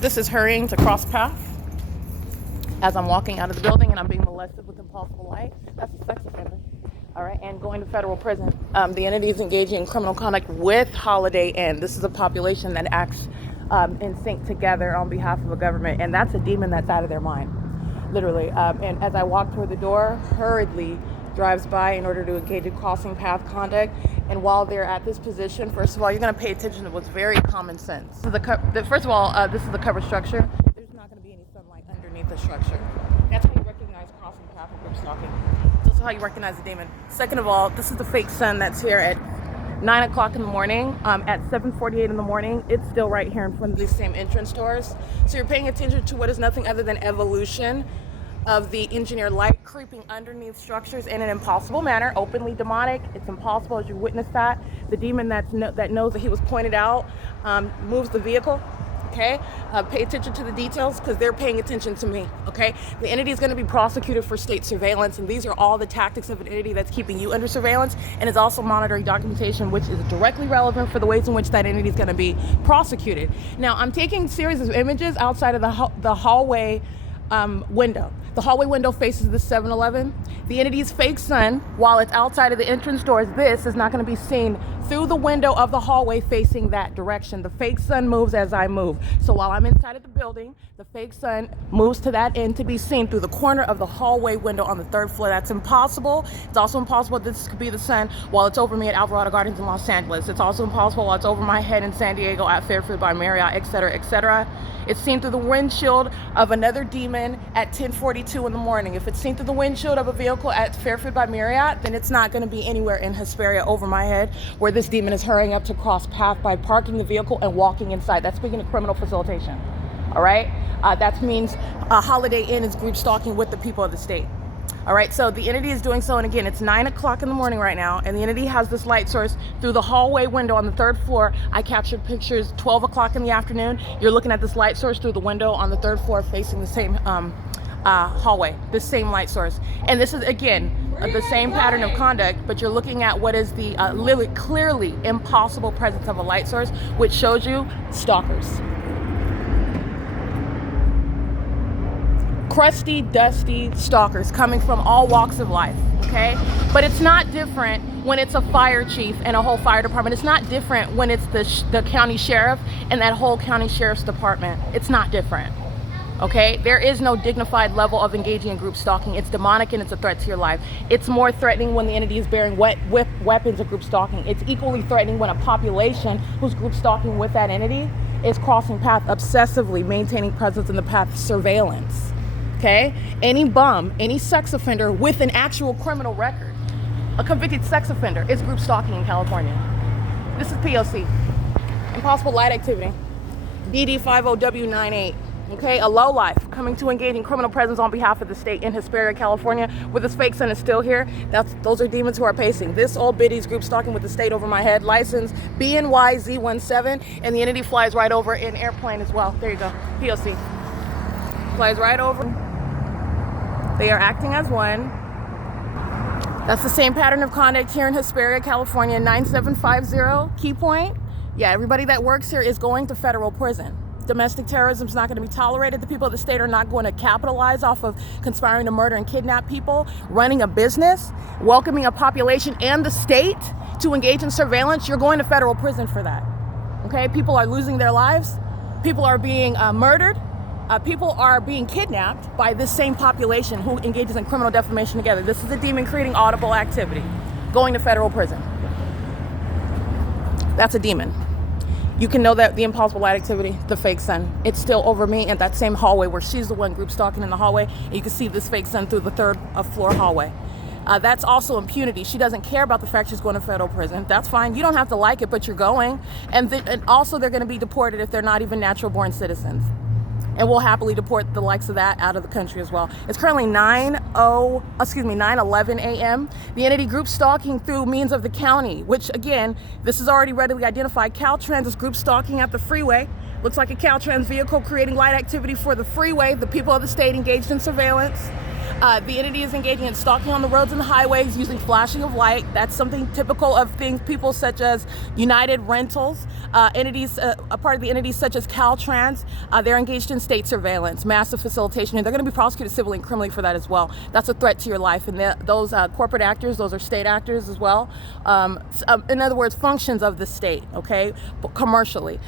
This is hurrying to cross path as I'm walking out of the building and I'm being molested with impossible light. That's a sex offender. All right, and going to federal prison. The entity is engaging in criminal conduct with Holiday Inn. This is a population that acts in sync together on behalf of a government, and that's a demon that's out of their mind, literally. And as I walk toward the door, hurriedly drives by in order to engage in crossing path conduct. And while they're at this position, first of all, you're going to pay attention to what's very common sense. First of all, this is the cover structure. There's not going to be any sunlight underneath the structure. That's how you recognize crossing path and group stalking. This is how you recognize the demon. Second of all, this is the fake sun that's here at 9 o'clock in the morning. At 7:48 in the morning, it's still right here in front of these same entrance doors. So you're paying attention to what is nothing other than evolution of the engineered light creeping underneath structures in an impossible manner, openly demonic. It's impossible as you witness that. The demon that knows that he was pointed out moves the vehicle. Okay, pay attention to the details because they're paying attention to me. Okay, the entity is going to be prosecuted for state surveillance, and these are all the tactics of an entity that's keeping you under surveillance and is also monitoring documentation, which is directly relevant for the ways in which that entity is going to be prosecuted. Now, I'm taking a series of images outside of the hallway window. The hallway window faces the 7-Eleven. The entity's fake sun, while it's outside of the entrance doors, this is not going to be seen through the window of the hallway facing that direction. The fake sun moves as I move. So while I'm inside of the building, the fake sun moves to that end to be seen through the corner of the hallway window on the 3rd floor. That's impossible. It's also impossible that this could be the sun while it's over me at Alvarado Gardens in Los Angeles. It's also impossible while it's over my head in San Diego at Fairfield by Marriott, etc., etc. It's seen through the windshield of another demon at 10:42 in the morning. If it's seen through the windshield of a vehicle at Fairfield by Marriott, then it's not going to be anywhere in Hesperia over my head where this demon is hurrying up to cross path by parking the vehicle and walking inside. That's speaking of criminal facilitation. All right? That means Holiday Inn is group stalking with the people of the state. All right, so the entity is doing so, and again, it's 9 o'clock in the morning right now, and the entity has this light source through the hallway window on the 3rd floor. I captured pictures 12 o'clock in the afternoon. You're looking at this light source through the window on the 3rd floor facing the same hallway, this same light source. And this is, again, the same pattern of conduct, but you're looking at what is the clearly impossible presence of a light source, which shows you stalkers. Crusty, dusty stalkers coming from all walks of life, okay? But it's not different when it's a fire chief and a whole fire department. It's not different when it's the county sheriff and that whole county sheriff's department. It's not different, okay? There is no dignified level of engaging in group stalking. It's demonic and it's a threat to your life. It's more threatening when the entity is bearing weapons of group stalking. It's equally threatening when a population who's group stalking with that entity is crossing path obsessively, maintaining presence in the path, surveillance. Okay, any bum, any sex offender with an actual criminal record, a convicted sex offender, is group stalking in California. This is P.O.C. Impossible light activity. DD50W98. Okay, a lowlife coming to engage in criminal presence on behalf of the state in Hesperia, California, where this fake sun is still here. Those are demons who are pacing. This old biddy's group stalking with the state over my head. License BNYZ17, and the entity flies right over in airplane as well. There you go, P.O.C. Flies right over. They are acting as one. That's the same pattern of conduct here in Hesperia, California, 9750, key point. Yeah, everybody that works here is going to federal prison. Domestic terrorism is not going to be tolerated. The people of the state are not going to capitalize off of conspiring to murder and kidnap people, running a business, welcoming a population and the state to engage in surveillance. You're going to federal prison for that. Okay, people are losing their lives. People are being murdered. People are being kidnapped by this same population who engages in criminal defamation together. This is a demon creating audible activity, going to federal prison. That's a demon. You can know that the impossible light activity, the fake sun, it's still over me in that same hallway where she's the one group stalking in the hallway. And you can see this fake sun through the 3rd floor hallway. That's also impunity. She doesn't care about the fact she's going to federal prison. That's fine. You don't have to like it, but you're going. And also they're going to be deported if they're not even natural born citizens. And we'll happily deport the likes of that out of the country as well. It's currently 9:11 a.m. The entity group stalking through means of the county, which again, this is already readily identified. Caltrans is group stalking at the freeway. Looks like a Caltrans vehicle creating light activity for the freeway. The people of the state engaged in surveillance. The entity is engaging in stalking on the roads and the highways using flashing of light. That's something typical of things, people such as United Rentals, entities, a part of the entities such as Caltrans. They're engaged in state surveillance, massive facilitation, and they're going to be prosecuted civilly and criminally for that as well. That's a threat to your life. And those corporate actors, those are state actors as well. In other words, functions of the state, okay, commercially.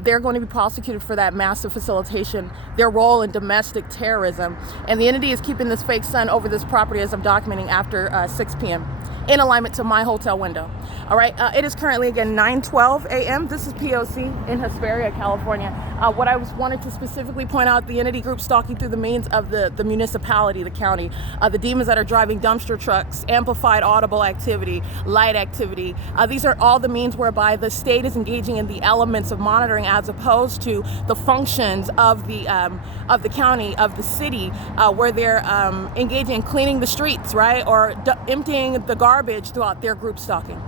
They're going to be prosecuted for that massive facilitation, their role in domestic terrorism. And the entity is keeping this fake sun over this property, as I'm documenting, after 6 p.m. in alignment to my hotel window. All right, it is currently, again, 9:12 a.m. This is P.O.C. in Hesperia, California. What I wanted to specifically point out, the entity group stalking through the means of the municipality, the county, the demons that are driving dumpster trucks, amplified audible activity, light activity. These are all the means whereby the state is engaging in the elements of monitoring, as opposed to the functions of the county, of the city, where they're engaging in cleaning the streets, right, or emptying the garbage throughout their group stalking.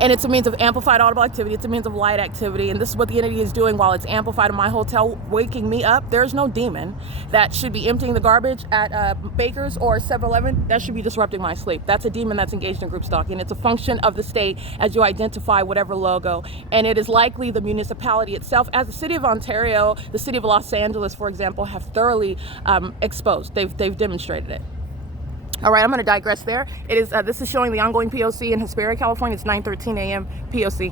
And it's a means of amplified audible activity. It's a means of light activity. And this is what the entity is doing while it's amplified in my hotel, waking me up. There's no demon that should be emptying the garbage at Baker's or 7-Eleven. That should be disrupting my sleep. That's a demon that's engaged in group stalking. It's a function of the state as you identify whatever logo. And it is likely the municipality itself, as the city of Ontario, the city of Los Angeles, for example, have thoroughly exposed. They've demonstrated it. All right, I'm going to digress there. This is showing the ongoing POC in Hesperia, California. It's 9:13 a.m. POC.